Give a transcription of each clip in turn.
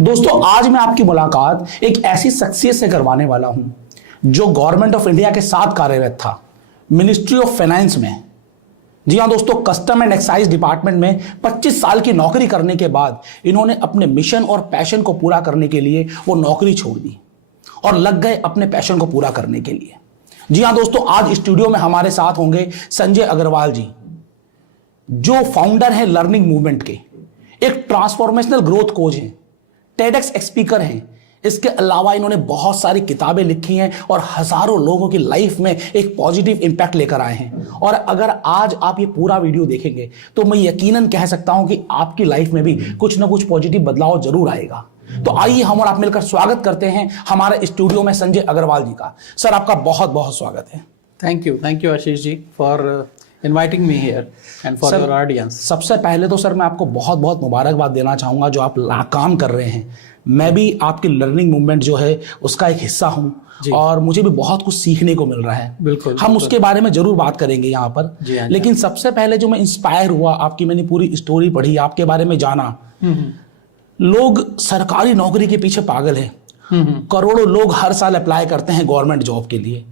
दोस्तों, आज मैं आपकी मुलाकात एक ऐसी शख्सियत से करवाने वाला हूं जो गवर्नमेंट ऑफ इंडिया के साथ कार्यरत था, मिनिस्ट्री ऑफ फाइनेंस में। जी हां दोस्तों, कस्टम एंड एक्साइज डिपार्टमेंट में 25 साल की नौकरी करने के बाद इन्होंने अपने मिशन और पैशन को पूरा करने के लिए वो नौकरी छोड़ दी और लग गए अपने पैशन को पूरा करने के लिए। जी हां दोस्तों, आज स्टूडियो में हमारे साथ होंगे संजय अग्रवाल जी, जो फाउंडर हैं लर्निंग मूवमेंट के, एक ट्रांसफॉर्मेशनल ग्रोथ कोच हैं, टेडेक्स स्पीकर हैं। इसके अलावा इन्होंने बहुत सारी किताबें लिखी हैं और हजारों लोगों की लाइफ में एक पॉजिटिव इंपैक्ट लेकर आए हैं। और अगर आज आप ये पूरा वीडियो देखेंगे तो मैं यकीनन कह सकता हूं कि आपकी लाइफ में भी कुछ ना कुछ पॉजिटिव बदलाव जरूर आएगा। तो आइए हम और आप मिलकर स्वागत करते हैं हमारे स्टूडियो में संजय अग्रवाल जी का। सर, आपका बहुत बहुत स्वागत है। Thank you Ashish ji for inviting me here and for your audience. सबसे पहले तो सर मैं आपको बहुत बहुत मुबारकबाद देना चाहूंगा जो आप काम कर रहे हैं। मैं भी आपकी लर्निंग मूवमेंट जो है उसका एक हिस्सा हूं और मुझे भी बहुत कुछ सीखने को मिल रहा है। बिल्कुल, हम उसके बारे में जरूर बात करेंगे यहाँ पर। लेकिन सबसे पहले जो मैं इंस्पायर हुआ, आपकी मैंने पूरी स्टोरी पढ़ी, आपके बारे में जाना। लोग सरकारी नौकरी के पीछे पागल है। करोड़ों लोग हर साल अप्लाई करते हैं गवर्नमेंट जॉब के लिए।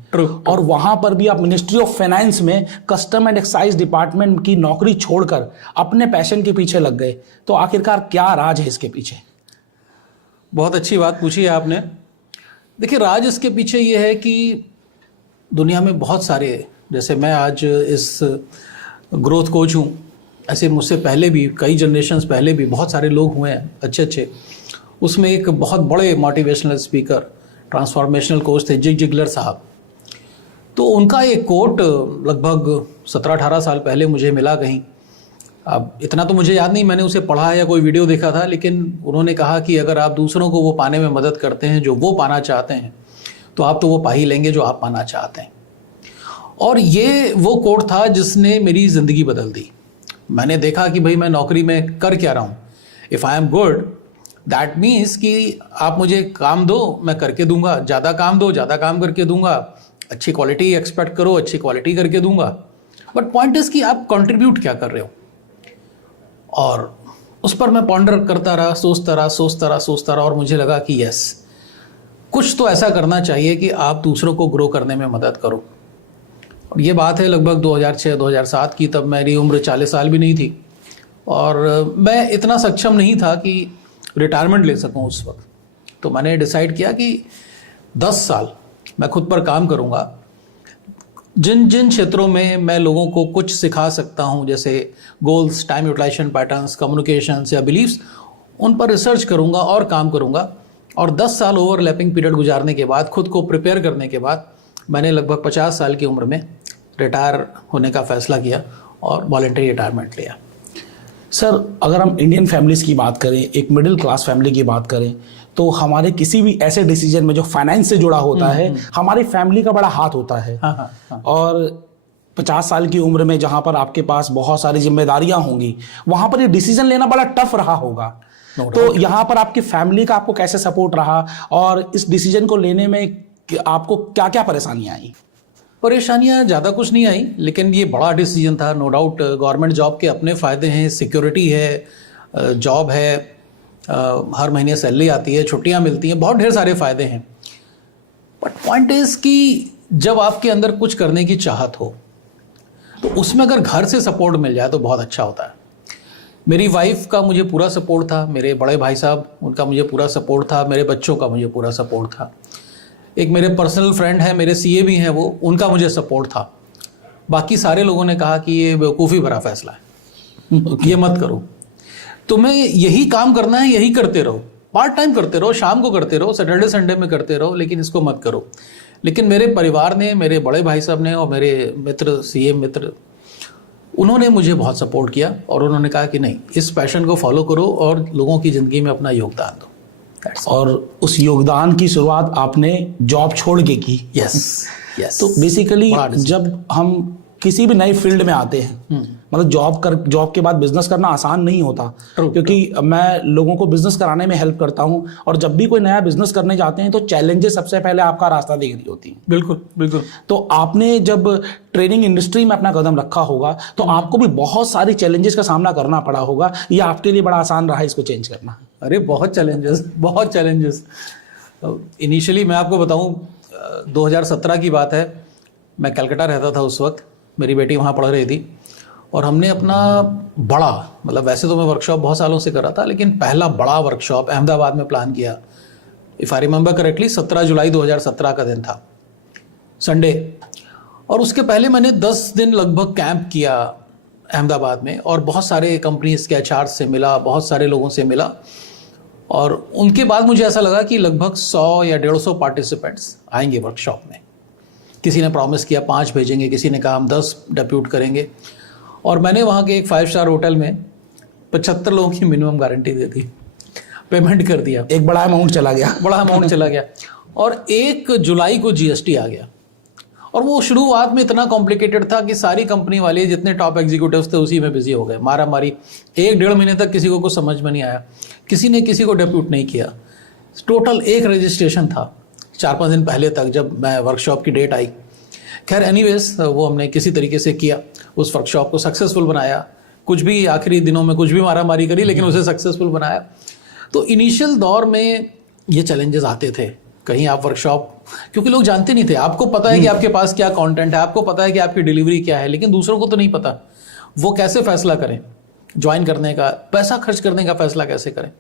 और वहां पर भी आप मिनिस्ट्री ऑफ फाइनेंस में कस्टम एंड एक्साइज डिपार्टमेंट की नौकरी छोड़कर अपने पैशन के पीछे लग गए। तो आखिरकार क्या राज है इसके पीछे? बहुत अच्छी बात पूछी है आपने। देखिए, राज इसके पीछे ये है कि दुनिया में बहुत सारे, जैसे मैं आज इस ग्रोथ कोच हूँ, ऐसे मुझसे पहले भी कई जनरेशन्स पहले भी बहुत सारे लोग हुए हैं अच्छे। उसमें एक बहुत बड़े मोटिवेशनल स्पीकर, ट्रांसफॉर्मेशनल कोच थे, जिग जिगलर साहब। तो उनका एक कोट लगभग 17-18 साल पहले मुझे मिला कहीं। अब इतना तो मुझे याद नहीं, मैंने उसे पढ़ा या कोई वीडियो देखा था, लेकिन उन्होंने कहा कि अगर आप दूसरों को वो पाने में मदद करते हैं जो वो पाना चाहते हैं, तो आप तो वो पा ही लेंगे जो आप पाना चाहते हैं। और ये वो कोट था जिसने मेरी ज़िंदगी बदल दी। मैंने देखा कि भाई मैं नौकरी में कर क्या रहा हूँ। If I am good, that means कि आप मुझे काम दो, मैं करके दूंगा। ज़्यादा काम दो, ज़्यादा काम करके दूंगा। अच्छी क्वालिटी एक्सपेक्ट करो, अच्छी क्वालिटी करके दूंगा। बट पॉइंट इज़ कि आप कंट्रीब्यूट क्या कर रहे हो। और उस पर मैं पॉन्डर करता रहा, सोचता रहा और मुझे लगा कि यस, कुछ तो ऐसा करना चाहिए कि आप दूसरों को ग्रो करने में मदद करो। और ये बात है लगभग 2006-2007 की। तब मेरी उम्र 40 साल भी नहीं थी और मैं इतना सक्षम नहीं था कि रिटायरमेंट ले सकूं उस वक्त। तो मैंने डिसाइड किया कि 10 साल मैं खुद पर काम करूंगा। जिन जिन क्षेत्रों में मैं लोगों को कुछ सिखा सकता हूं, जैसे goals, time utilization patterns, communications या बिलीव्स, उन पर रिसर्च करूंगा और काम करूंगा। और 10 साल ओवरलैपिंग पीरियड गुजारने के बाद, खुद को प्रिपेयर करने के बाद, मैंने लगभग 50 साल की उम्र में रिटायर होने का फैसला किया और वॉलंटरी रिटायरमेंट लिया। सर, अगर हम इंडियन फैमिलीज की बात करें, एक मिडिल क्लास फैमिली की बात करें, तो हमारे किसी भी ऐसे डिसीजन में जो फाइनेंस से जुड़ा होता है, हमारी फैमिली का बड़ा हाथ होता है। और 50 साल की उम्र में जहां पर आपके पास बहुत सारी जिम्मेदारियां होंगी, वहां पर ये डिसीजन लेना बड़ा टफ रहा होगा। तो यहाँ पर आपकी फैमिली का आपको कैसे सपोर्ट रहा और इस डिसीजन को लेने में आपको क्या क्या परेशानियां आई? परेशानियां ज़्यादा कुछ नहीं आई, लेकिन ये बड़ा डिसीजन था, नो डाउट। गवर्नमेंट जॉब के अपने फ़ायदे हैं, सिक्योरिटी है, जॉब है, हर महीने सैलरी आती है, छुट्टियां मिलती हैं, बहुत ढेर सारे फ़ायदे हैं। बट पॉइंट इज़ कि जब आपके अंदर कुछ करने की चाहत हो, तो उसमें अगर घर से सपोर्ट मिल जाए तो बहुत अच्छा होता है। मेरी वाइफ का मुझे पूरा सपोर्ट था, मेरे बड़े भाई साहब उनका मुझे पूरा सपोर्ट था, मेरे बच्चों का मुझे पूरा सपोर्ट था। एक मेरे पर्सनल फ्रेंड है, मेरे सीए भी हैं, वो उनका मुझे सपोर्ट था। बाकी सारे लोगों ने कहा कि ये बेवकूफ़ी भरा फैसला है, ये मत करो। तुम्हें यही काम करना है, यही करते रहो, पार्ट टाइम करते रहो, शाम को करते रहो, सैटरडे संडे में करते रहो, लेकिन इसको मत करो। लेकिन मेरे परिवार ने, मेरे बड़े भाई साहब ने और मेरे मित्र, सीए मित्र, उन्होंने मुझे बहुत सपोर्ट किया और उन्होंने कहा कि नहीं, इस पैशन को फॉलो करो और लोगों की ज़िंदगी में अपना योगदान दो। और उस योगदान की शुरुआत आपने जॉब छोड़ के की। यस। तो बेसिकली जब हम किसी भी नए फील्ड में आते हैं, मतलब जॉब के बाद बिजनेस करना आसान नहीं होता, क्योंकि मैं लोगों को बिजनेस कराने में हेल्प करता हूं, और जब भी कोई नया बिजनेस करने जाते हैं तो चैलेंजेस सबसे पहले आपका रास्ता देख रही होती हैं। बिल्कुल बिल्कुल। तो आपने जब ट्रेनिंग इंडस्ट्री में अपना कदम रखा होगा तो आपको भी बहुत सारी चैलेंजेस का सामना करना पड़ा होगा, या आपके लिए बड़ा आसान रहा इसको चेंज करना? अरे बहुत चैलेंजेस। इनिशियली मैं आपको बताऊं, 2017 की बात है, मैं कलकत्ता रहता था उस वक्त, मेरी बेटी वहाँ पढ़ रही थी, और हमने अपना बड़ा, मतलब वैसे तो मैं वर्कशॉप बहुत सालों से कर रहा था, लेकिन पहला बड़ा वर्कशॉप अहमदाबाद में प्लान किया। इफ़ आई रिमेंबर करेक्टली 17 जुलाई 2017 का दिन था, संडे। और उसके पहले मैंने 10 दिन लगभग कैंप किया अहमदाबाद में, और बहुत सारे कंपनीज के एचआर से मिला, बहुत सारे लोगों से मिला, और उनके बाद मुझे ऐसा लगा कि लगभग 100 या 150 पार्टिसिपेंट्स आएंगे वर्कशॉप में। किसी ने प्रॉमिस किया 5 भेजेंगे, किसी ने कहा हम 10 डेप्यूट करेंगे, और मैंने वहाँ के एक 5 स्टार होटल में 75 लोगों की मिनिमम गारंटी दे दी, पेमेंट कर दिया। एक बड़ा अमाउंट चला गया। और 1 जुलाई को जीएसटी आ गया, और वो शुरुआत में इतना कॉम्प्लिकेटेड था कि सारी कंपनी वाले जितने टॉप एग्जीक्यूटिव्स थे उसी में बिजी हो गए, मारा मारी। 1-1.5 महीने तक किसी को कुछ समझ में नहीं आया, किसी ने किसी को डेप्यूट नहीं किया। टोटल 1 रजिस्ट्रेशन था 4-5 दिन पहले तक, जब मैं वर्कशॉप की डेट आई। खैर एनीवेज, वो हमने किसी तरीके से किया, उस वर्कशॉप को सक्सेसफुल बनाया। कुछ भी आखिरी दिनों में कुछ भी मारा मारी करी, लेकिन उसे सक्सेसफुल बनाया। तो इनिशियल दौर में ये चैलेंजेस आते थे। कहीं आप वर्कशॉप, क्योंकि लोग जानते नहीं थे, आपको पता है कि आपके पास क्या कंटेंट है, आपको पता है कि आपकी डिलीवरी क्या है, लेकिन दूसरों को तो नहीं पता। वो कैसे फैसला करें, ज्वाइन करने का, पैसा खर्च करने का फैसला कैसे करें?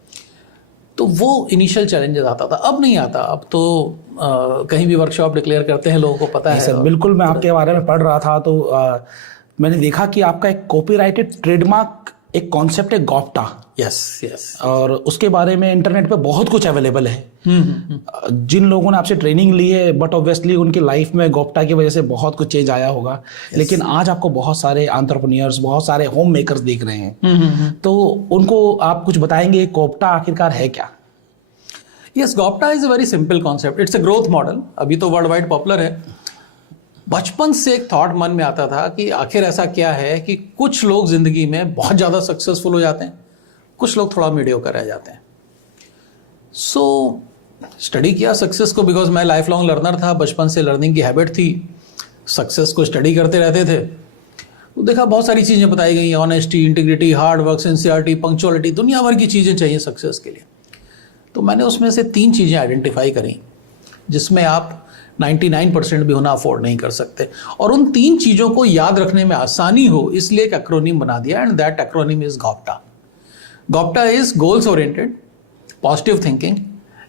तो वो इनिशियल चैलेंजेस आता था। अब नहीं आता, अब तो कहीं भी वर्कशॉप डिक्लेयर करते हैं, लोगों को पता है। सर बिल्कुल, मैं आपके बारे में पढ़ रहा था तो मैंने देखा कि आपका एक कॉपीराइटेड ट्रेडमार्क एक कॉन्सेप्ट है गॉप्टा। यस। और उसके बारे में इंटरनेट पे बहुत कुछ अवेलेबल है। जिन लोगों ने आपसे ट्रेनिंग ली है, बट ऑब्वियसली उनकी लाइफ में गॉप्टा की वजह से बहुत कुछ चेंज आया होगा। लेकिन आज आपको बहुत सारे एंटरप्रेन्योर्स, बहुत सारे होम मेकर्स देख रहे हैं, तो उनको आप कुछ बताएंगे गॉप्टा आखिरकार है क्या? Yes, GOPTA is a very simple concept. It's a growth model. अभी तो वर्ल्ड वाइड पॉपुलर है। बचपन से एक थॉट मन में आता था कि आखिर ऐसा क्या है कि कुछ लोग जिंदगी में बहुत ज़्यादा सक्सेसफुल हो जाते हैं, कुछ लोग थोड़ा मीडियोकर रह जाते हैं। सो स्टडी किया सक्सेस को, बिकॉज मैं लाइफ लॉन्ग लर्नर था, बचपन से लर्निंग की हैबिट थी, सक्सेस को स्टडी करते रहते थे। तो देखा बहुत सारी चीज़ें बताई गई, honesty, integrity, hard work, sincerity, punctuality, दुनिया भर की चीज़ें चाहिए सक्सेस के लिए। तो मैंने उसमें से 3 चीज़ें आइडेंटिफाई करी जिसमें आप 99% भी होना अफोर्ड नहीं कर सकते, और उन 3 चीज़ों को याद रखने में आसानी हो इसलिए एक एक्रोनिम बना दिया, and that acronym is GOPTA. GOPTA is goals oriented, positive thinking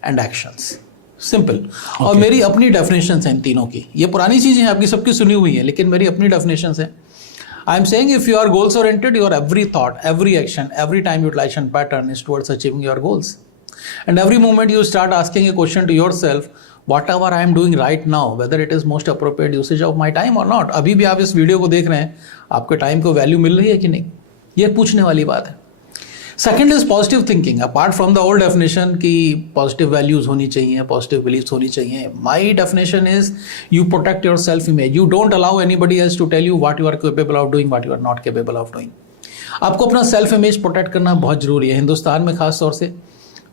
and actions. Simple. और मेरी अपनी डेफिनेशन है इन तीनों की। ये पुरानी चीज़ें हैं, आपकी सबकी सुनी हुई है, लेकिन मेरी अपनी डेफिनेशन है। I am saying if you are goals oriented, your every thought, every action, every time utilization pattern is towards achieving your goals, and every moment you start asking a question to yourself, whatever I am doing right now, whether it is most appropriate usage of my time or not। अभी भी आप इस video को देख रहे हैं, आपके time को वैल्यू मिल रही है कि नहीं, ये पूछने वाली बात है। Second is positive thinking. Apart from the old definition कि पॉजिटिव वैल्यूज होनी चाहिए, पॉजिटिव बिलीव्स होनी चाहिए, my definition is you protect your self image. You don't allow anybody else to tell you what you are capable of doing, what you are not capable of doing. आपको अपना self image protect करना बहुत जरूरी है। हिंदुस्तान में खास तौर से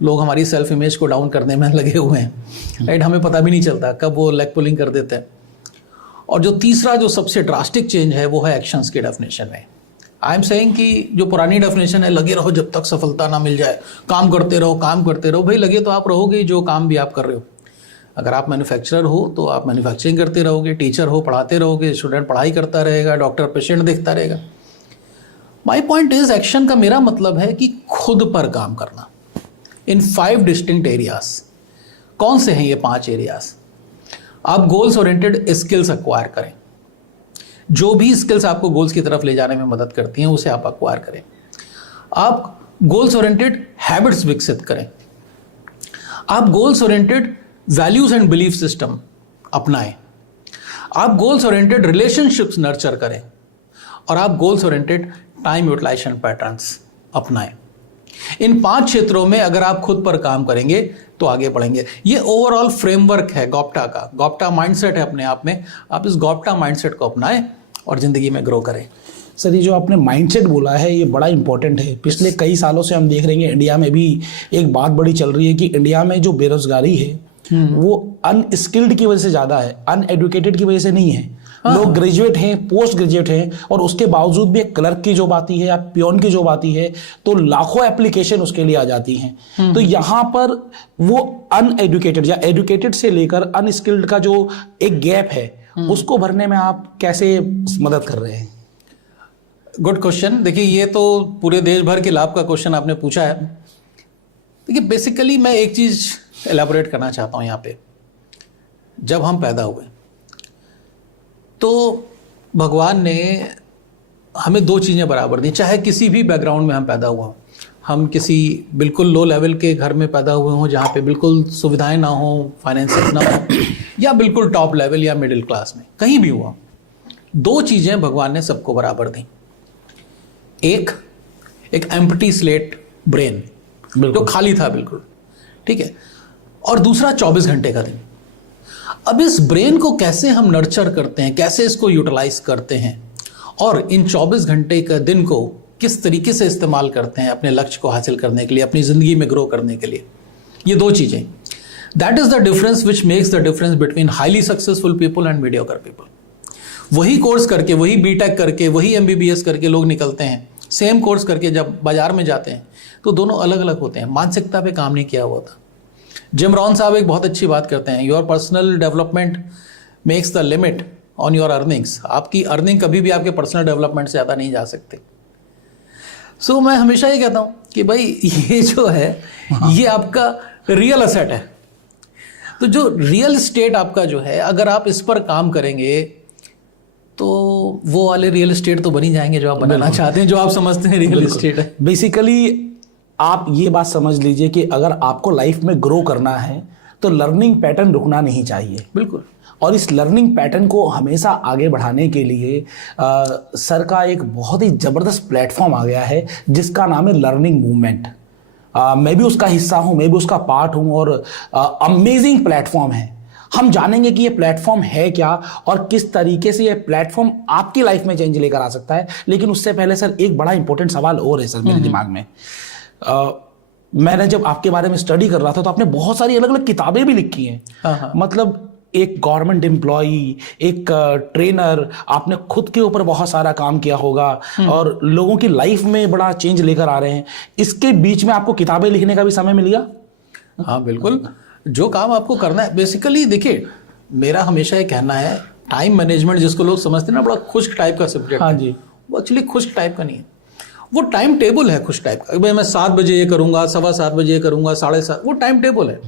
लोग हमारी सेल्फ इमेज को डाउन करने में लगे हुए हैं, राइट? हमें पता भी नहीं चलता कब वो लेग पुलिंग कर देते हैं। और जो तीसरा, जो सबसे ड्रास्टिक चेंज है, वो है एक्शंस की डेफिनेशन में। आई एम सेइंग कि जो पुरानी डेफिनेशन है, लगे रहो जब तक सफलता ना मिल जाए, काम करते रहो, काम करते रहो। भाई लगे तो आप रहोगे जो काम भी आप कर रहे हो। अगर आप मैन्युफैक्चरर हो तो आप मैन्युफैक्चरिंग करते रहोगे, टीचर हो पढ़ाते रहोगे, स्टूडेंट पढ़ाई करता रहेगा, डॉक्टर पेशेंट देखता रहेगा। माई पॉइंट इज, एक्शन का मेरा मतलब है कि खुद पर काम करना इन 5 डिस्टिंक्ट एरियाज। कौन से हैं ये 5 एरियाज? आप गोल्स ओरिएंटेड स्किल्स एक्वायर करें। जो भी स्किल्स आपको गोल्स की तरफ ले जाने में मदद करती हैं उसे आप एक्वायर करें। आप गोल्स ओरिएंटेड हैबिट्स विकसित करें। आप goals oriented values and belief system अपनाएं। आप गोल्स ओरिएंटेड रिलेशनशिप्स नर्चर करें, और आप goals oriented time utilization patterns अपनाएं। इन 5 क्षेत्रों में अगर आप खुद पर काम करेंगे तो आगे बढ़ेंगे। ये ओवरऑल फ्रेमवर्क है गॉप्टा का। गॉप्टा माइंडसेट है अपने आप में। आप इस गॉप्टा माइंडसेट को अपनाएं और ज़िंदगी में ग्रो करें। सर, ये जो आपने माइंडसेट बोला है ये बड़ा इंपॉर्टेंट है। पिछले कई सालों से हम देख रहे हैं इंडिया में भी एक बात बड़ी चल रही है कि इंडिया में जो बेरोजगारी है वो अनस्किल्ड की वजह से ज़्यादा है, अनएडुकेटेड की वजह से नहीं है। लोग ग्रेजुएट हैं, पोस्ट ग्रेजुएट हैं, और उसके बावजूद भी एक क्लर्क की जॉब आती है या पियोन की जॉब आती है तो लाखों एप्लीकेशन उसके लिए आ जाती हैं। तो यहाँ पर वो अनएडुकेटेड या एडुकेटेड से लेकर अनस्किल्ड का जो एक गैप है उसको भरने में आप कैसे मदद कर रहे हैं? Good question. देखिए, ये तो पूरे देश भर के लाभ का क्वेश्चन आपने पूछा है। देखिए, बेसिकली मैं एक चीज़ एलैबोरेट करना चाहता हूँ यहाँ पे। जब हम पैदा हुए तो भगवान ने हमें दो चीज़ें बराबर दी, चाहे किसी भी बैकग्राउंड में हम पैदा हुआ, हम किसी बिल्कुल लो लेवल के घर में पैदा हुए हों जहाँ पे बिल्कुल सुविधाएं ना हो, फाइनेंसेस ना हो, या बिल्कुल टॉप लेवल या मिडिल क्लास में, कहीं भी हुआ, दो चीज़ें भगवान ने सबको बराबर दी। एक एम्प्टी स्लेट ब्रेन जो खाली था बिल्कुल, ठीक है, और दूसरा 24 घंटे का दिन। अब इस ब्रेन को कैसे हम नर्चर करते हैं, कैसे इसको यूटिलाइज करते हैं, और इन 24 घंटे का दिन को किस तरीके से इस्तेमाल करते हैं अपने लक्ष्य को हासिल करने के लिए, अपनी ज़िंदगी में ग्रो करने के लिए, ये दो चीज़ें, that is the difference which makes the difference between highly successful people and mediocre people. वही कोर्स करके, वही बीटेक करके, वही MBBS करके लोग निकलते हैं, सेम कोर्स करके जब बाजार में जाते हैं तो दोनों अलग अलग होते हैं, मानसिकता पे काम नहीं किया हुआ था। जिम रॉन साहब एक बहुत अच्छी बात करते हैं, your personal development makes the limit on your earnings. आपकी अर्निंग कभी भी आपके पर्सनल डेवलपमेंट से ज़्यादा नहीं जा सकते। सो मैं हमेशा ये कहता हूँ कि भाई ये जो है ये आपका रियल असेट है। तो जो रियल स्टेट आपका जो है, अगर आप इस पर काम करेंगे तो वो वाले रियल एस्टेट तो बनी जाएंगे जो आप बनाना चाहते हैं, जो आप समझते हैं रियल एस्टेट है। बेसिकली आप ये बात समझ लीजिए कि अगर आपको लाइफ में ग्रो करना है तो लर्निंग पैटर्न रुकना नहीं चाहिए। बिल्कुल। और इस लर्निंग पैटर्न को हमेशा आगे बढ़ाने के लिए सर का एक बहुत ही ज़बरदस्त प्लेटफॉर्म आ गया है जिसका नाम है लर्निंग मूवमेंट। मैं भी उसका हिस्सा हूँ, मैं भी उसका पार्ट हूँ, और अमेजिंग प्लेटफॉर्म है। हम जानेंगे कि ये प्लेटफॉर्म है क्या और किस तरीके से ये प्लेटफॉर्म आपकी लाइफ में चेंज लेकर आ सकता है। लेकिन उससे पहले सर एक बड़ा इंपॉर्टेंट सवाल और है सर मेरे दिमाग में। मैंने जब आपके बारे में स्टडी कर रहा था तो आपने बहुत सारी अलग अलग किताबें भी लिखी हैं। मतलब एक गवर्नमेंट एम्प्लॉई, एक ट्रेनर, आपने खुद के ऊपर बहुत सारा काम किया होगा और लोगों की लाइफ में बड़ा चेंज लेकर आ रहे हैं। इसके बीच में आपको किताबें लिखने का भी समय मिल गया? हाँ बिल्कुल, जो काम आपको करना है। बेसिकली देखिए, मेरा हमेशा ये कहना है, टाइम मैनेजमेंट जिसको लोग समझते हैं ना बड़ा खुश्क टाइप का सब्जेक्ट, हाँ जी, वो एक्चुअली खुश्क टाइप का नहीं है, वो टाइम टेबल है खुश टाइप का। भाई मैं 7 बजे ये करूँगा, 7:15 बजे ये करूँगा, 7:30, वो टाइम टेबल है।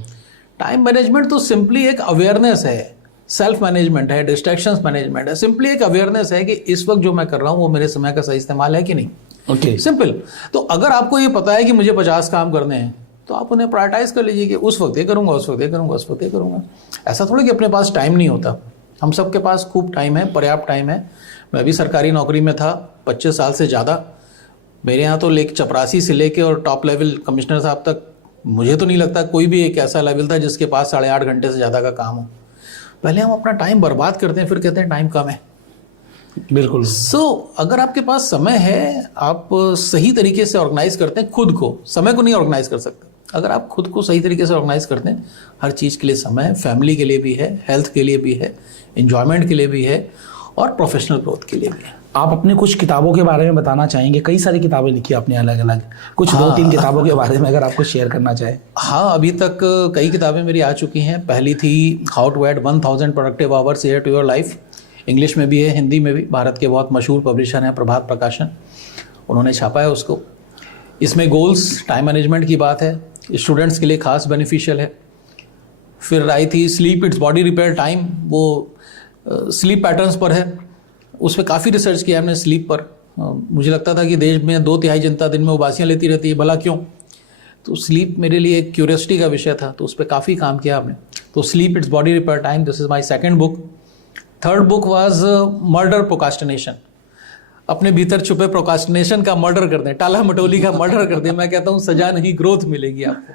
टाइम मैनेजमेंट तो सिंपली एक अवेयरनेस है, सेल्फ मैनेजमेंट है, डिस्ट्रैक्शंस मैनेजमेंट है। सिंपली एक अवेयरनेस है कि इस वक्त जो मैं कर रहा हूँ वो मेरे समय का सही इस्तेमाल है कि नहीं। Okay, simple. तो अगर आपको ये पता है कि मुझे 50 काम करने हैं तो आप उन्हें प्रायोरिटाइज कर लीजिए कि उस वक्त ये करूँगा, उस वक्त ये करूँगा, उस वक्त ये करूँगा। ऐसा थोड़ा कि अपने पास टाइम नहीं होता, हम सबके पास खूब टाइम है, पर्याप्त टाइम है। मैं भी सरकारी नौकरी में था 25 साल से ज़्यादा। मेरे यहाँ तो चपरासी से लेके और टॉप लेवल कमिश्नर साहब तक मुझे तो नहीं लगता कोई भी एक ऐसा लेवल था जिसके पास 8.5 घंटे से ज़्यादा का काम हो। पहले हम अपना टाइम बर्बाद करते हैं, फिर कहते हैं टाइम कम है। बिल्कुल। अगर आपके पास समय है, आप सही तरीके से ऑर्गेनाइज करते हैं खुद को, समय को नहीं ऑर्गेनाइज कर सकते। अगर आप खुद को सही तरीके से ऑर्गेनाइज करते हैं, हर चीज़ के लिए समय है, फैमिली के लिए भी है, हेल्थ के लिए भी है, एंजॉयमेंट के लिए भी है, और प्रोफेशनल ग्रोथ के लिए भी है। आप अपने कुछ किताबों के बारे में बताना चाहेंगे? कई सारी किताबें लिखी आपने अलग अलग, कुछ 2-3 किताबों के बारे में अगर आपको शेयर करना चाहे। हाँ, अभी तक कई किताबें मेरी आ चुकी हैं। पहली थी how to add 1000 productive hours year to your life, English में भी है, हिंदी में भी। भारत के बहुत मशहूर पब्लिशर हैं प्रभात प्रकाशन, उन्होंने छापा है उसको। इसमें गोल्स, टाइम मैनेजमेंट की बात है, स्टूडेंट्स के लिए खास बेनिफिशियल है। फिर आई थी sleep its body repair time, वो स्लीप पैटर्न्स पर है। उस पर काफ़ी रिसर्च किया हमने स्लीप पर। मुझे लगता था कि देश में 2/3 जनता दिन में उबासियाँ लेती रहती है, भला क्यों? तो स्लीप मेरे लिए एक क्यूरियोसिटी का विषय था, तो उस पर काफ़ी काम किया हमने। तो sleep its body repair time, this is my second book. Third book was murder procrastination. अपने भीतर छुपे प्रोकास्टिनेशन का मर्डर कर दें, टाला मटोली का मर्डर कर दें। मैं कहता हूँ सजा नहीं, ग्रोथ मिलेगी आपको,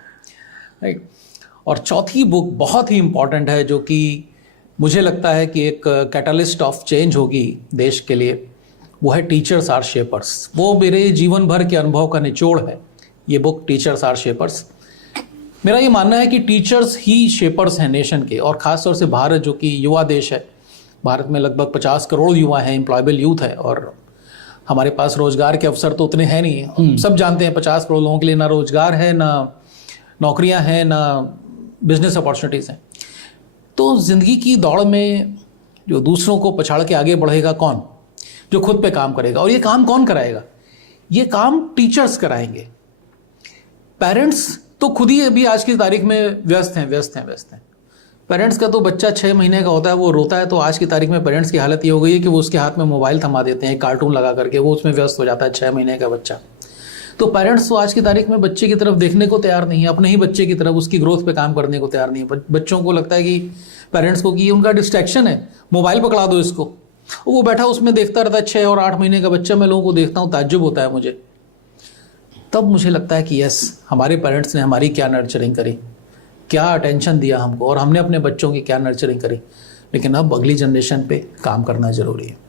राइट। और चौथी बुक बहुत ही इंपॉर्टेंट है, जो कि मुझे लगता है कि एक कैटलिस्ट ऑफ चेंज होगी देश के लिए, वो है टीचर्स आर शेपर्स। वो मेरे जीवन भर के अनुभव का निचोड़ है ये बुक, टीचर्स आर शेपर्स। मेरा ये मानना है कि टीचर्स ही शेपर्स हैं नेशन के, और ख़ासतौर से भारत जो कि युवा देश है। भारत में लगभग 50 करोड़ युवा हैं, एम्प्लॉयबल यूथ है, और हमारे पास रोज़गार के अवसर तो उतने हैं नहीं। सब जानते हैं 50 करोड़ लोगों के लिए ना रोज़गार है, ना नौकरियां हैं, ना बिजनेस अपॉर्चुनिटीज़ हैं। तो ज़िंदगी की दौड़ में जो दूसरों को पछाड़ के आगे बढ़ेगा कौन? जो खुद पे काम करेगा। और ये काम कौन कराएगा? ये काम टीचर्स कराएंगे। पेरेंट्स तो खुद ही अभी आज की तारीख में व्यस्त हैं। पेरेंट्स का तो बच्चा 6 महीने का होता है, वो रोता है तो आज की तारीख में पेरेंट्स की हालत ये हो गई है कि वो उसके हाथ में मोबाइल थमा देते हैं, कार्टून लगा करके, वो उसमें व्यस्त हो जाता है 6 महीने का बच्चा। तो पेरेंट्स तो आज की तारीख में बच्चे की तरफ देखने को तैयार नहीं है, अपने ही बच्चे की तरफ, उसकी ग्रोथ पे काम करने को तैयार नहीं है। बच्चों को लगता है कि पेरेंट्स को कि ये उनका डिस्ट्रैक्शन है, मोबाइल पकड़ा दो इसको। वो बैठा उसमें देखता रहता है, 6 और 8 महीने का बच्चा। मैं लोगों को देखता हूँ, ताज्जुब होता है मुझे। तब मुझे लगता है कि यस, हमारे पेरेंट्स ने हमारी क्या नर्चरिंग करी, क्या अटेंशन दिया हमको, और हमने अपने बच्चों की क्या नर्चरिंग करी। लेकिन अब अगली जनरेशन पे काम करना जरूरी है।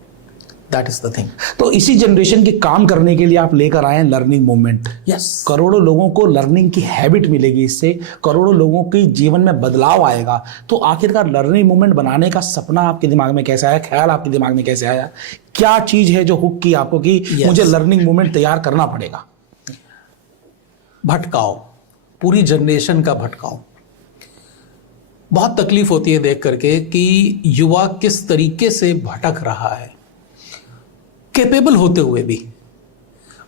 That is the thing. तो इसी जनरेशन के काम करने के लिए आप लेकर आए हैं लर्निंग मूवमेंट। यस, करोड़ों लोगों को लर्निंग की हैबिट मिलेगी, इससे करोड़ों लोगों के जीवन में बदलाव आएगा। तो आखिरकार लर्निंग मूवमेंट बनाने का सपना आपके दिमाग में कैसे आया, ख्याल आपके दिमाग में कैसे आया? क्या चीज है जो हुक की आपको कि मुझे लर्निंग मूवमेंट तैयार करना पड़ेगा? भटकाओ, पूरी जनरेशन का भटकाओ। बहुत तकलीफ होती है देख करके कि युवा किस तरीके से भटक रहा है, कैपेबल होते हुए भी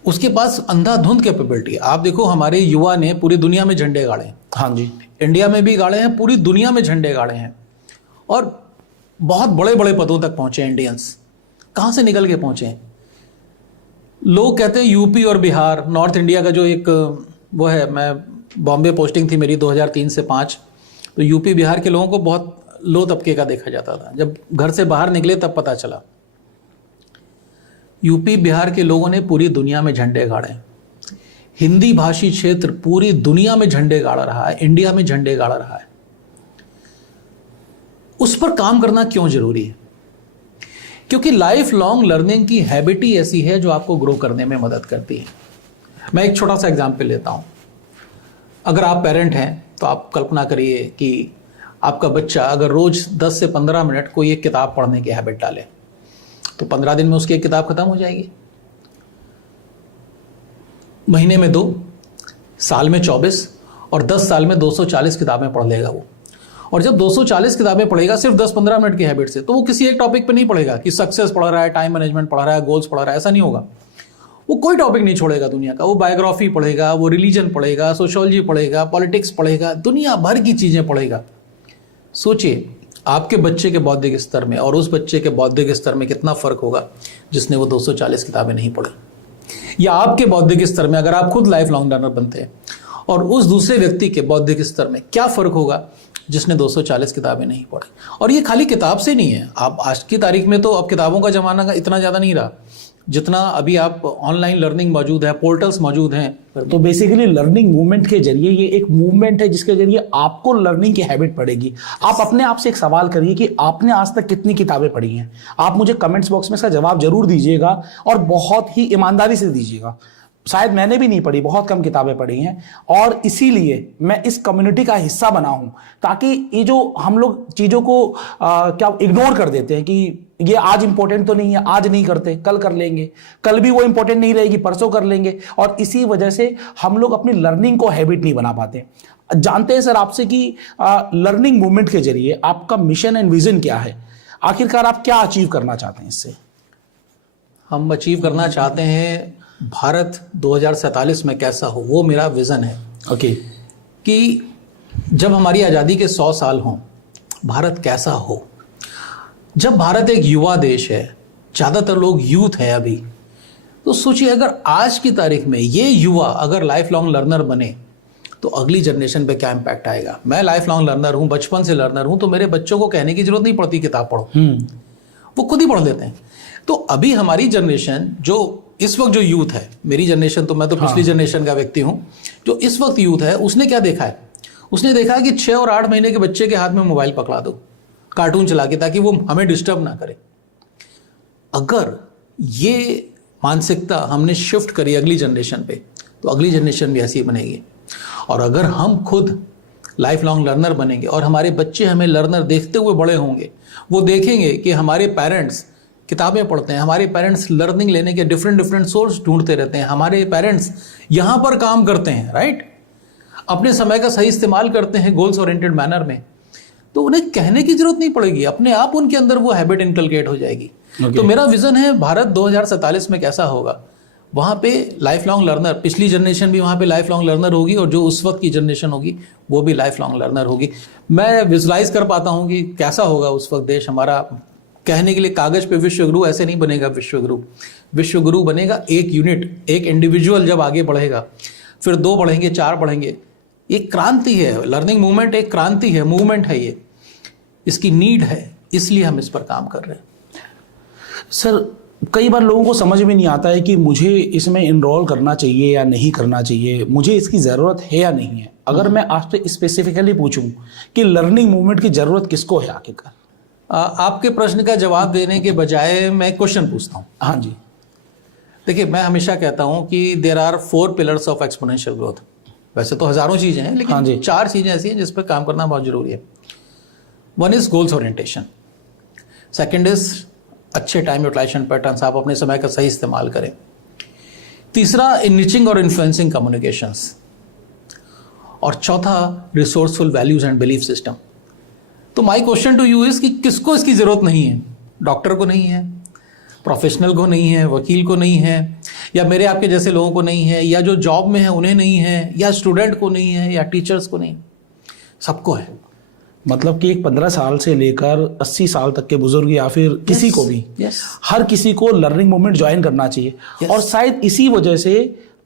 उसके पास अंधाधुंध कैपेबिलिटी। आप देखो, हमारे युवा ने पूरी दुनिया में झंडे गाड़े हैं। हाँ जी, इंडिया में भी गाड़े हैं, पूरी दुनिया में झंडे गाड़े हैं, और बहुत बड़े बड़े पदों तक पहुंचे इंडियंस। कहां से निकल के पहुंचे हैं? लोग कहते हैं यूपी और बिहार, नॉर्थ इंडिया का जो एक वो है, मैं बॉम्बे पोस्टिंग थी मेरी 2003 से 5, तो यूपी बिहार के लोगों को बहुत लो तबके का देखा जाता था। जब घर से बाहर निकले तब पता चला यूपी बिहार के लोगों ने पूरी दुनिया में झंडे गाड़े। हिंदी भाषी क्षेत्र पूरी दुनिया में झंडे गाड़ रहा है, इंडिया में झंडे गाड़ रहा है। उस पर काम करना क्यों जरूरी है? क्योंकि लाइफ लॉन्ग लर्निंग की हैबिट ही ऐसी है जो आपको ग्रो करने में मदद करती है। मैं एक छोटा सा एग्जाम्पल लेता हूं। अगर आप पेरेंट हैं तो आप कल्पना करिए कि आपका बच्चा अगर रोज 10 से 15 मिनट कोई एक किताब पढ़ने की हैबिट डाले, तो 15 दिन में उसकी एक किताब खत्म हो जाएगी। महीने में 2, साल में 24, और 10 साल में 240 किताबें पढ़ लेगा वो। और जब 240 किताबें पढ़ेगा सिर्फ 10-15 मिनट की हैबिट से, तो वो किसी एक टॉपिक पे नहीं पढ़ेगा कि सक्सेस पढ़ रहा है, टाइम मैनेजमेंट पढ़ रहा है, गोल्स पढ़ रहा है, ऐसा नहीं होगा। वो कोई टॉपिक नहीं छोड़ेगा दुनिया का। वो बायोग्राफी पढ़ेगा, वो रिलीजन पढ़ेगा, सोशियोलॉजी पढ़ेगा, पॉलिटिक्स पढ़ेगा, दुनिया भर की चीज़ें पढ़ेगा। सोचिए आपके बच्चे के बौद्धिक स्तर में और उस बच्चे के बौद्धिक स्तर में कितना फ़र्क होगा जिसने वो 240 किताबें नहीं पढ़ी। या आपके बौद्धिक स्तर में अगर आप खुद लाइफ लॉन्ग लर्नर बनते हैं, और उस दूसरे व्यक्ति के बौद्धिक स्तर में क्या फ़र्क होगा जिसने 240 किताबें नहीं पढ़ी। और ये खाली किताब से नहीं है। आप आज की तारीख में तो अब किताबों का ज़माना का इतना ज़्यादा नहीं रहा जितना अभी आप ऑनलाइन लर्निंग मौजूद है, पोर्टल्स मौजूद हैं। तो बेसिकली लर्निंग मूवमेंट के जरिए, ये एक मूवमेंट है जिसके जरिए आपको लर्निंग की हैबिट पड़ेगी। आप अपने आप से एक सवाल करिए कि आपने आज तक कितनी किताबें पढ़ी हैं। आप मुझे कमेंट्स बॉक्स में इसका जवाब जरूर दीजिएगा, और बहुत ही ईमानदारी से दीजिएगा। शायद मैंने भी नहीं पढ़ी, बहुत कम किताबें पढ़ी हैं, और इसीलिए मैं इस कम्युनिटी का हिस्सा बना हूं, ताकि ये जो हम लोग चीज़ों को क्या इग्नोर कर देते हैं कि ये आज इंपॉर्टेंट तो नहीं है, आज नहीं करते, कल कर लेंगे, कल भी वो इंपॉर्टेंट नहीं रहेगी, परसों कर लेंगे, और इसी वजह से हम लोग अपनी लर्निंग को हैबिट नहीं बना पाते। जानते हैं सर आपसे कि लर्निंग मूवमेंट के जरिए आपका मिशन एंड विजन क्या है? आखिरकार आप क्या अचीव करना चाहते हैं इससे? हम अचीव करना चाहते हैं भारत 2047 में कैसा हो, वो मेरा विज़न है। ओके। कि जब हमारी आज़ादी के 100 साल हों, भारत कैसा हो। जब भारत एक युवा देश है, ज़्यादातर लोग यूथ है अभी, तो सोचिए अगर आज की तारीख में ये युवा अगर लाइफ लॉन्ग लर्नर बने तो अगली जनरेशन पे क्या इम्पैक्ट आएगा। मैं लाइफ लॉन्ग लर्नर हूँ, बचपन से लर्नर हूँ, तो मेरे बच्चों को कहने की जरूरत नहीं पड़ती किताब पढ़ो, वो खुद ही पढ़ लेते हैं। तो अभी हमारी जनरेशन जो इस वक्त जो यूथ है, मेरी जनरेशन तो मैं तो पिछली जनरेशन का व्यक्ति हूँ, जो इस वक्त यूथ है उसने क्या देखा है? उसने देखा है कि 6 और 8 महीने के बच्चे के हाथ में मोबाइल पकड़ा दो, कार्टून चला के, ताकि वो हमें डिस्टर्ब ना करे। अगर ये मानसिकता हमने शिफ्ट करी अगली जनरेशन पे, तो अगली जनरेशन भी ऐसी बनेगी। और अगर हम खुद लाइफ लॉन्ग लर्नर बनेंगे और हमारे बच्चे हमें लर्नर देखते हुए बड़े होंगे, वो देखेंगे कि हमारे पेरेंट्स किताबें पढ़ते हैं, हमारे पेरेंट्स लर्निंग लेने के डिफरेंट सोर्स ढूंढते रहते हैं, हमारे पेरेंट्स यहाँ पर काम करते हैं, राइट, अपने समय का सही इस्तेमाल करते हैं गोल्स ओरिएंटेड मैनर में, तो उन्हें कहने की जरूरत नहीं पड़ेगी, अपने आप उनके अंदर वो हैबिट इनकलकेट हो जाएगी। तो मेरा विजन है भारत 2047 में कैसा होगा, वहाँ पे लाइफ लॉन्ग लर्नर, पिछली जनरेशन भी वहाँ पे लाइफ लॉन्ग लर्नर होगी और जो उस वक्त की जनरेशन होगी वो भी लाइफ लॉन्ग लर्नर होगी। मैं विजुलाइज कर पाता हूँ कि कैसा होगा उस वक्त देश हमारा। कहने के लिए कागज पे विश्वगुरु ऐसे नहीं बनेगा, विश्वगुरु बनेगा एक यूनिट, एक इंडिविजुअल जब आगे बढ़ेगा, फिर 2 बढ़ेंगे, 4 बढ़ेंगे। एक क्रांति है, लर्निंग मूवमेंट एक क्रांति है, मूवमेंट है, ये इसकी नीड है, इसलिए हम इस पर काम कर रहे हैं। सर कई बार लोगों को समझ में नहीं आता है कि मुझे इसमें इनरोल करना चाहिए या नहीं करना चाहिए, मुझे इसकी ज़रूरत है या नहीं है। अगर मैं आपसे स्पेसिफिकली पूछूं कि लर्निंग मूवमेंट की ज़रूरत किसको है आखिरकार, आपके प्रश्न का जवाब देने के बजाय मैं क्वेश्चन पूछता हूँ। हाँ जी। देखिए, मैं हमेशा कहता हूँ कि there are 4 pillars of exponential growth. वैसे तो हज़ारों चीज़ें हैं, लेकिन हाँ जी। 4 चीज़ें ऐसी हैं जिस पर काम करना बहुत ज़रूरी है। 1 is goals orientation, 2nd is अच्छे टाइम यूटिलाइजेशन पैटर्न्स, आप अपने समय का सही इस्तेमाल करें। 3रा इनरिचिंग और इन्फ्लुएंसिंग कम्युनिकेशंस, और 4था resourceful values and belief system. तो my question to you is कि किसको इसकी ज़रूरत नहीं है? डॉक्टर को नहीं है, प्रोफेशनल को नहीं है, वकील को नहीं है, या मेरे आपके जैसे लोगों को नहीं है, या जो जॉब में है उन्हें नहीं है, या स्टूडेंट को नहीं है, या टीचर्स को नहीं, सबको है। मतलब कि एक 15 साल से लेकर 80 साल तक के बुजुर्ग या फिर किसी को भी, हर किसी को लर्निंग मूवमेंट ज्वाइन करना चाहिए। और शायद इसी वजह से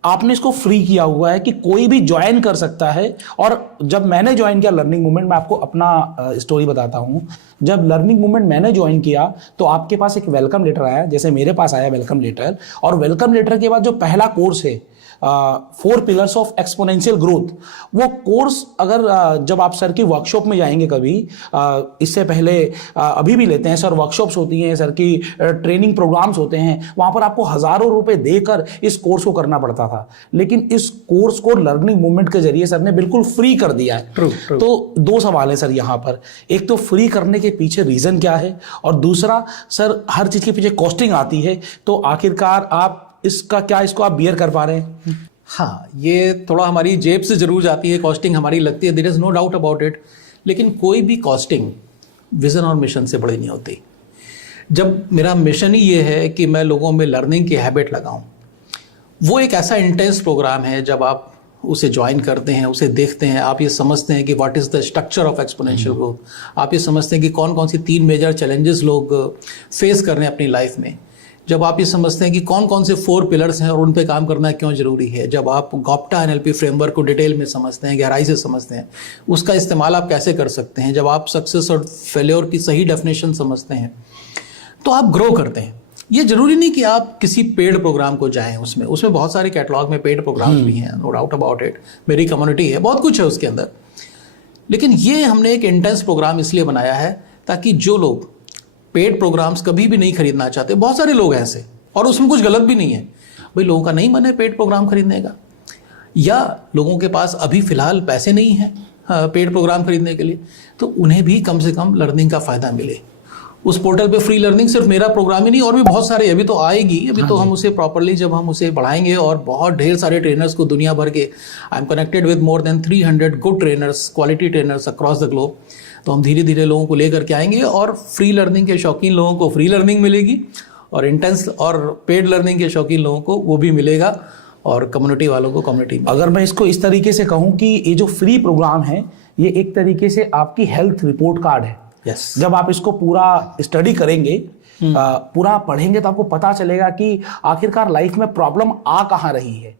आपने इसको फ्री किया हुआ है कि कोई भी ज्वाइन कर सकता है। और जब मैंने ज्वाइन किया लर्निंग मूवमेंट, मैं आपको अपना स्टोरी बताता हूँ। जब लर्निंग मूवमेंट मैंने ज्वाइन किया तो आपके पास एक वेलकम लेटर आया, जैसे मेरे पास आया वेलकम लेटर, और वेलकम लेटर के बाद जो पहला कोर्स है 4 पिलर्स ऑफ एक्सपोनेंशियल ग्रोथ, वो कोर्स अगर जब आप सर की वर्कशॉप में जाएंगे कभी, इससे पहले अभी भी लेते हैं सर, वर्कशॉप्स होती हैं सर की, ट्रेनिंग प्रोग्राम्स होते हैं, वहाँ पर आपको हज़ारों रुपए देकर इस कोर्स को करना पड़ता था। लेकिन इस कोर्स को लर्निंग मूवमेंट के जरिए सर ने बिल्कुल फ्री कर दिया है। True. तो 2 सवाल है सर यहाँ पर, एक तो फ्री करने के पीछे रीज़न क्या है, और दूसरा सर हर चीज़ के पीछे कॉस्टिंग आती है, तो आखिरकार आप इसको आप बियर कर पा रहे हैं? हाँ, ये थोड़ा हमारी जेब से जरूर जाती है, कॉस्टिंग हमारी लगती है, there is no doubt about it. लेकिन कोई भी कॉस्टिंग विज़न और मिशन से बड़ी नहीं होती। जब मेरा मिशन ही ये है कि मैं लोगों में लर्निंग की हैबिट लगाऊं, वो एक ऐसा इंटेंस प्रोग्राम है, जब आप उसे ज्वाइन करते हैं, उसे देखते हैं, आप ये समझते हैं कि what is the structure of exponential growth, आप ये समझते हैं कि कौन कौन सी 3 मेजर चैलेंजेस लोग फेस कर रहे हैं अपनी लाइफ में, जब आप ये समझते हैं कि कौन कौन से 4 पिलर्स हैं और उन पे काम करना क्यों ज़रूरी है, जब आप गॉप्टा NLP फ्रेमवर्क को डिटेल में समझते हैं, गहराई से समझते हैं, उसका इस्तेमाल आप कैसे कर सकते हैं, जब आप सक्सेस और फेल्योर की सही डेफिनेशन समझते हैं, तो आप ग्रो करते हैं। ये ज़रूरी नहीं कि आप किसी पेड प्रोग्राम को जाएं, उसमें बहुत सारे कैटलॉग में पेड प्रोग्राम्स भी हैं, नो डाउट अबाउट इट, मेरी कम्युनिटी है, बहुत कुछ है उसके अंदर। लेकिन ये हमने एक इंटेंस प्रोग्राम इसलिए बनाया है ताकि जो लोग पेड प्रोग्राम्स कभी भी नहीं खरीदना चाहते, बहुत सारे लोग हैं ऐसे, और उसमें कुछ गलत भी नहीं है, भाई लोगों का नहीं मन है पेड प्रोग्राम खरीदने का, या लोगों के पास अभी फ़िलहाल पैसे नहीं हैं पेड प्रोग्राम खरीदने के लिए, तो उन्हें भी कम से कम लर्निंग का फ़ायदा मिले। उस पोर्टल पे फ्री लर्निंग सिर्फ मेरा प्रोग्राम ही नहीं, और भी बहुत सारे अभी तो आएगी, अभी तो हम उसे प्रॉपरली जब हम उसे बढ़ाएंगे, और बहुत ढेर सारे ट्रेनर्स को दुनिया भर के, I am connected with more than 300 good trainers, quality trainers across the globe, तो हम धीरे धीरे लोगों को लेकर के आएंगे, और फ्री लर्निंग के शौकीन लोगों को फ्री लर्निंग मिलेगी, और इंटेंस और पेड लर्निंग के शौकीन लोगों को वो भी मिलेगा, और कम्युनिटी वालों को कम्युनिटी में। अगर मैं इसको इस तरीके से कहूँ कि ये जो फ्री प्रोग्राम है, ये एक तरीके से आपकी हेल्थ रिपोर्ट कार्ड है। यस। जब आप इसको पूरा स्टडी करेंगे, पूरा पढ़ेंगे, तो आपको पता चलेगा कि आखिरकार लाइफ में प्रॉब्लम आ कहाँ रही है,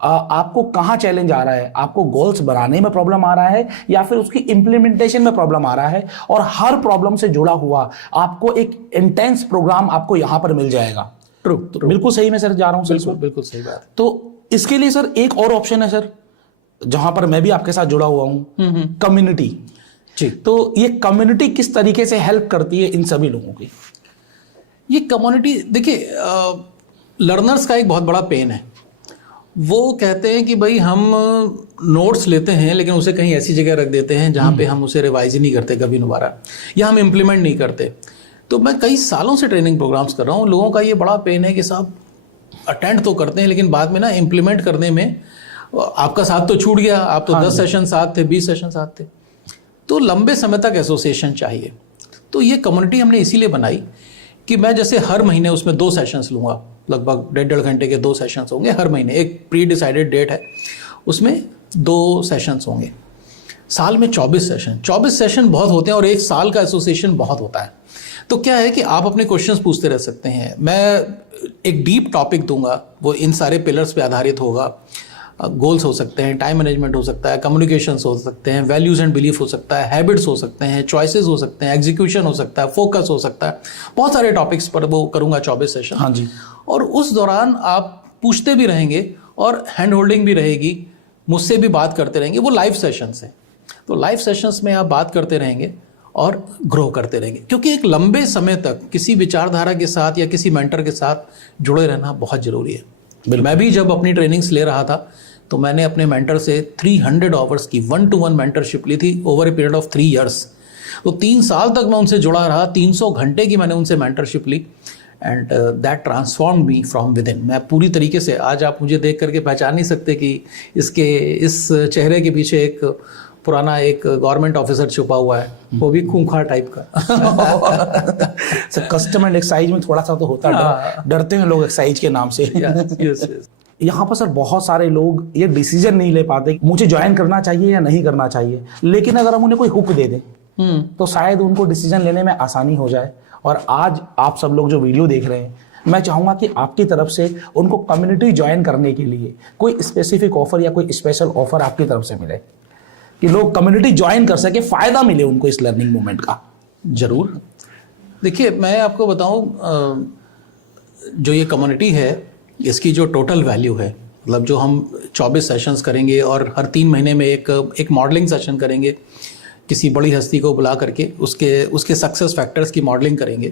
आपको कहाँ चैलेंज आ रहा है, आपको गोल्स बनाने में प्रॉब्लम आ रहा है या फिर उसकी इम्प्लीमेंटेशन में प्रॉब्लम आ रहा है, और हर प्रॉब्लम से जुड़ा हुआ आपको एक इंटेंस प्रोग्राम आपको यहाँ पर मिल जाएगा। ट्रू, बिल्कुल सही मैं सर जा रहा हूँ? बिल्कुल सही बात। तो इसके लिए सर एक और ऑप्शन है सर, जहां पर मैं भी आपके साथ जुड़ा हुआ हूँ, कम्युनिटी। जी। तो ये कम्युनिटी किस तरीके से हेल्प करती है इन सभी लोगों की? ये कम्युनिटी देखिए, लर्नर्स का एक बहुत बड़ा पेन है। वो कहते हैं कि भाई हम नोट्स लेते हैं लेकिन उसे कहीं ऐसी जगह रख देते हैं जहाँ पे हम उसे रिवाइज ही नहीं करते कभी दोबारा, या हम इम्प्लीमेंट नहीं करते। तो मैं कई सालों से ट्रेनिंग प्रोग्राम्स कर रहा हूँ, लोगों का ये बड़ा पेन है कि साहब अटेंड तो करते हैं लेकिन बाद में ना इम्प्लीमेंट करने में आपका साथ तो छूट गया, आप तो 10 सेशन साथ थे, 20 सेशन साथ थे। तो लंबे समय तक एसोसिएशन चाहिए। तो ये कम्युनिटी हमने इसीलिए बनाई कि मैं जैसे हर महीने उसमें 2 सेशंस लूँगा, लगभग 1.5 घंटे के 2 सेशंस होंगे हर महीने। एक प्री डिसाइडेड डेट है, उसमें 2 सेशंस होंगे। साल में 24 सेशन, 24 सेशन बहुत होते हैं और एक साल का एसोसिएशन बहुत होता है। तो क्या है कि आप अपने क्वेश्चंस पूछते रह सकते हैं। मैं एक डीप टॉपिक दूंगा, वो इन सारे पिलर्स पे आधारित होगा। गोल्स हो सकते हैं, टाइम मैनेजमेंट हो सकता है, कम्युनिकेशंस हो सकते हैं, वैल्यूज एंड बिलीफ हो सकता है, हैबिट्स हो सकते हैं, चॉइसेस हो सकते हैं, एग्जीक्यूशन हो सकता है, फोकस हो सकता है। बहुत सारे टॉपिक्स पर वो करूंगा 24 सेशन। हाँ जी। और उस दौरान आप पूछते भी रहेंगे और हैंड होल्डिंग भी रहेगी, मुझसे भी बात करते रहेंगे। वो लाइव सेशंस है, तो लाइव सेशंस में आप बात करते रहेंगे और ग्रो करते रहेंगे। क्योंकि एक लंबे समय तक किसी विचारधारा के साथ या किसी मेंटर के साथ जुड़े रहना बहुत ज़रूरी है। मैं भी जब अपनी ट्रेनिंग्स ले रहा था तो मैंने अपने मेंटर से 300 आवर्स की 1-to-1 मेंटरशिप ली थी over a period of 3 years. तो 3 साल तक मैं उनसे जुड़ा रहा, 300 घंटे की मैंने उनसे मेंटरशिप ली and that transform me from within. मैं पूरी तरीके से, आज आप मुझे देख करके पहचान नहीं सकते कि इस चेहरे के पीछे एक पुराना एक गवर्नमेंट ऑफिसर छुपा हुआ है, वो भी खूंखार टाइप का। कस्टम एंड एक्साइज में थोड़ा सा तो होता है, डरते हैं लोग एक्साइज के नाम से। यहाँ पर सर बहुत सारे लोग ये डिसीजन नहीं ले पाते मुझे ज्वाइन करना चाहिए या नहीं करना चाहिए, लेकिन अगर हम उन्हें कोई हुक दे दें तो शायद उनको डिसीजन लेने में आसानी हो जाए। और आज आप सब लोग जो वीडियो देख रहे हैं, मैं चाहूँगा कि आपकी तरफ से उनको कम्युनिटी ज्वाइन करने के लिए कोई स्पेसिफिक ऑफर या कोई स्पेशल ऑफर आपकी तरफ से मिले कि लोग कम्युनिटी ज्वाइन कर सके, फायदा मिले उनको इस लर्निंग मूवमेंट का। जरूर। देखिए, मैं आपको बताऊं, जो ये कम्युनिटी है इसकी जो टोटल वैल्यू है, मतलब जो हम 24 सेशंस करेंगे और हर 3 महीने में एक मॉडलिंग सेशन करेंगे, किसी बड़ी हस्ती को बुला करके उसके सक्सेस फैक्टर्स की मॉडलिंग करेंगे।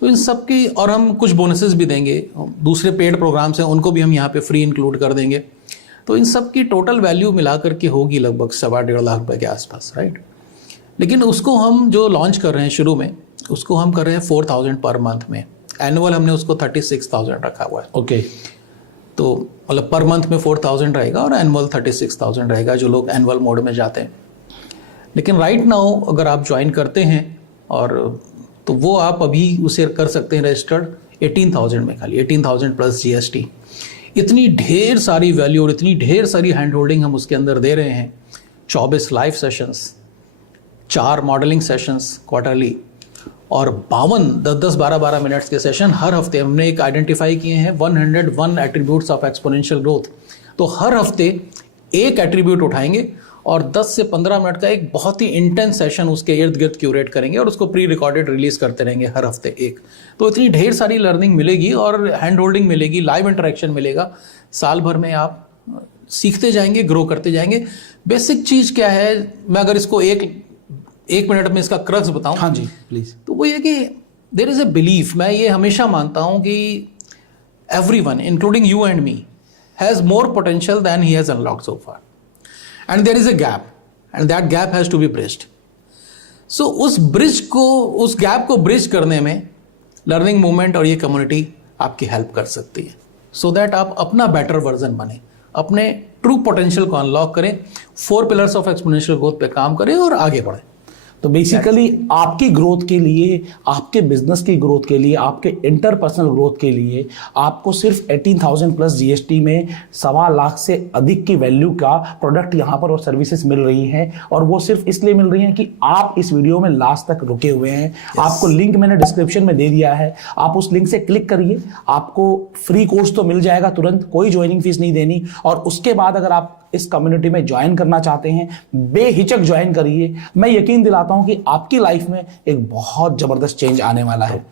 तो इन सब की, और हम कुछ बोनसेस भी देंगे, दूसरे पेड प्रोग्राम्स हैं उनको भी हम यहाँ पे फ्री इंक्लूड कर देंगे। तो इन सब की टोटल वैल्यू मिला करके होगी लगभग 1.25 लाख रुपए के आसपास, राइट। लेकिन उसको हम जो लॉन्च कर रहे हैं शुरू में, उसको हम कर रहे हैं 4,000 पर मंथ में। एनुअल हमने उसको 36,000 रखा हुआ है। ओके। तो मतलब पर मंथ में 4,000 रहेगा और एनुअल 36,000 रहेगा जो लोग एनुअल मोड में जाते हैं। लेकिन राइट नाउ अगर आप ज्वाइन करते हैं और तो वो आप अभी उसे कर सकते हैं रजिस्टर्ड 18,000 में, खाली 18,000 प्लस GST। इतनी ढेर सारी वैल्यू और इतनी ढेर सारी हैंड होल्डिंग हम उसके अंदर दे रहे हैं। 24 live sessions, 4 modelling sessions quarterly और 52 10-10 12-12 मिनट्स के सेशन हर हफ्ते। हमने एक आइडेंटिफाई किए हैं 101 एट्रीब्यूट्स ऑफ एक्सपोनेंशियल ग्रोथ। तो हर हफ्ते एक एट्रीब्यूट उठाएंगे और 10 से 15 मिनट का एक बहुत ही इंटेंस सेशन उसके इर्द गिर्द क्यूरेट करेंगे और उसको प्री रिकॉर्डेड रिलीज करते रहेंगे हर हफ्ते एक। तो इतनी ढेर सारी लर्निंग मिलेगी और हैंड होल्डिंग मिलेगी, लाइव इंटरेक्शन मिलेगा। साल भर में आप सीखते जाएंगे, ग्रो करते जाएंगे। बेसिक चीज़ क्या है, मैं अगर इसको एक मिनट में इसका क्रक्स बताऊं। हाँ जी प्लीज। तो वो ये कि देयर इज अ बिलीफ, मैं ये हमेशा मानता हूं कि everyone including you and me has more potential than he has unlocked so far, and there is a gap and that gap has to be bridged. So उस gap को bridge करने में लर्निंग मूवमेंट और ये community आपकी help कर सकती है, सो दैट आप अपना बेटर वर्जन बने, अपने ट्रू पोटेंशियल को अनलॉक करें, 4 पिलर्स ऑफ एक्सपोनेंशियल ग्रोथ पे काम करें और आगे बढ़ें। तो बेसिकली आपकी ग्रोथ के लिए, आपके बिजनेस की ग्रोथ के लिए, आपके इंटरपर्सनल ग्रोथ के लिए आपको सिर्फ 18,000 प्लस GST में 1.25 लाख से अधिक की वैल्यू का प्रोडक्ट यहाँ पर और सर्विसेज मिल रही हैं। और वो सिर्फ इसलिए मिल रही हैं कि आप इस वीडियो में लास्ट तक रुके हुए हैं। आपको लिंक मैंने डिस्क्रिप्शन में दे दिया है, आप उस लिंक से क्लिक करिए, आपको फ्री कोर्स तो मिल जाएगा तुरंत, कोई ज्वाइनिंग फीस नहीं देनी। और उसके बाद अगर आप इस कम्युनिटी में ज्वाइन करना चाहते हैं, बेहिचक ज्वाइन करिए। मैं यकीन दिलाता हूं कि आपकी लाइफ में एक बहुत जबरदस्त चेंज आने वाला है।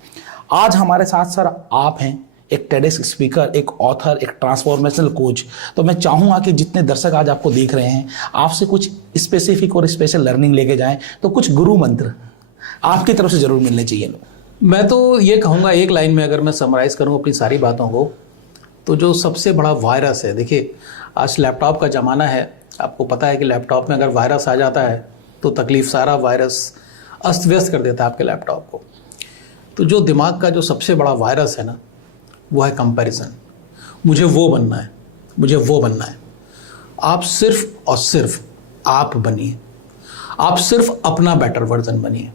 आज हमारे साथ सर आप हैं, एक टेडेक्स स्पीकर, एक ऑथर, एक ट्रांसफॉर्मेशनल कोच। तो मैं चाहूँगा कि जितने दर्शक आज आपको देख रहे हैं, आपसे कुछ स्पेसिफिक और स्पेशल लर्निंग लेके जाएं, तो कुछ गुरु मंत्र आपकी तरफ से जरूर मिलने चाहिए। मैं तो ये कहूँगा एक लाइन में, अगर मैं समराइज करूँ अपनी सारी बातों को, तो जो सबसे बड़ा वायरस है, देखिए आज लैपटॉप का ज़माना है, आपको पता है कि लैपटॉप में अगर वायरस आ जाता है तो तकलीफ, सारा वायरस अस्त व्यस्त कर देता है आपके लैपटॉप को। तो जो दिमाग का जो सबसे बड़ा वायरस है ना, वो है कंपैरिजन। मुझे वो बनना है, मुझे वो बनना है। आप सिर्फ और सिर्फ आप बनिए, आप सिर्फ अपना बेटर वर्जन बनिए।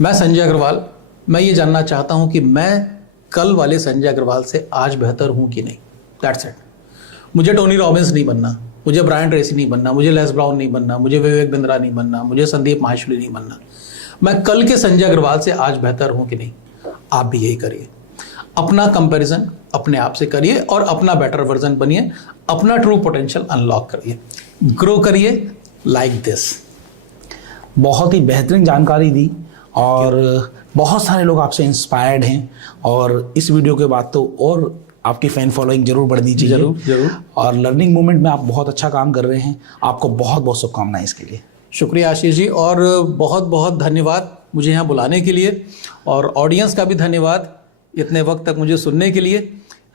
मैं संजय अग्रवाल, मैं ये जानना चाहता हूँ कि मैं कल वाले संजय अग्रवाल से आज बेहतर हूँ कि नहीं। That's it. मुझे टोनी रॉबिन्स नहीं बनना, मुझे ब्रायन ट्रेसी नहीं बनना, मुझे लेस ब्राउन नहीं बनना, मुझे विवेक बिंद्रा नहीं बनना, मुझे संदीप माहेश्वरी नहीं बनना। मैं कल के संजय अग्रवाल से आज बेहतर हूँ कि नहीं। आप भी यही करिए, अपना कंपैरिजन अपने आप से करिए और अपना बेटर वर्जन बनिए, अपना ट्रू पोटेंशियल अनलॉक करिए, ग्रो करिए लाइक दिस। बहुत ही बेहतरीन जानकारी दी और बहुत सारे लोग आपसे इंस्पायर्ड हैं, और इस वीडियो के बाद तो और आपकी फैन फॉलोइंग जरूर बढ़नी चाहिए। जरूर। और लर्निंग मूवमेंट में आप बहुत अच्छा काम कर रहे हैं, आपको बहुत बहुत शुभकामनाएं इसके लिए। शुक्रिया आशीष जी, और बहुत बहुत धन्यवाद मुझे यहाँ बुलाने के लिए, और ऑडियंस का भी धन्यवाद इतने वक्त तक मुझे सुनने के लिए।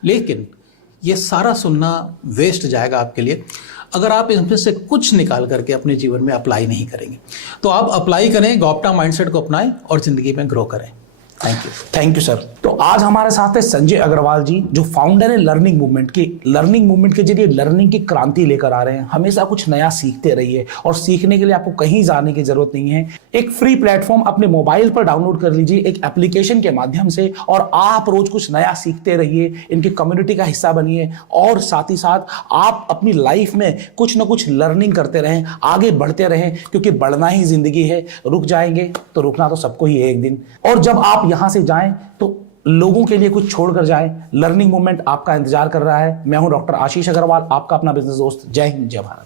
लेकिन ये सारा सुनना वेस्ट जाएगा आपके लिए अगर आप इसमें से कुछ निकाल करके अपने जीवन में अप्लाई नहीं करेंगे। तो आप अप्लाई करें, गॉप्टा माइंडसेट को अपनाएं और ज़िंदगी में ग्रो करें। Thank you sir. तो आज हमारे साथ है संजय अग्रवाल जी, जो फाउंडर है लर्निंग मूवमेंट के। लर्निंग मूवमेंट के जरिए लर्निंग की क्रांति लेकर आ रहे हैं। हमेशा कुछ नया सीखते रहिए, और सीखने के लिए आपको कहीं जाने की जरूरत नहीं है। एक फ्री प्लेटफॉर्म अपने मोबाइल पर डाउनलोड कर लीजिए, एक एप्लीकेशन के माध्यम से, और आप रोज कुछ नया सीखते रहिए, इनकी कम्युनिटी का हिस्सा बनिए, और साथ ही साथ आप अपनी लाइफ में कुछ ना कुछ लर्निंग करते रहें, आगे बढ़ते रहें, क्योंकि बढ़ना ही जिंदगी है। रुक जाएंगे तो रुकना तो सबको ही है एक दिन। और जब आप यहां से जाएं तो लोगों के लिए कुछ छोड़कर जाएं। लर्निंग मूवमेंट आपका इंतजार कर रहा है। मैं हूं डॉक्टर आशीष अग्रवाल, आपका अपना बिजनेस दोस्त। जय हिंद, जय भारत।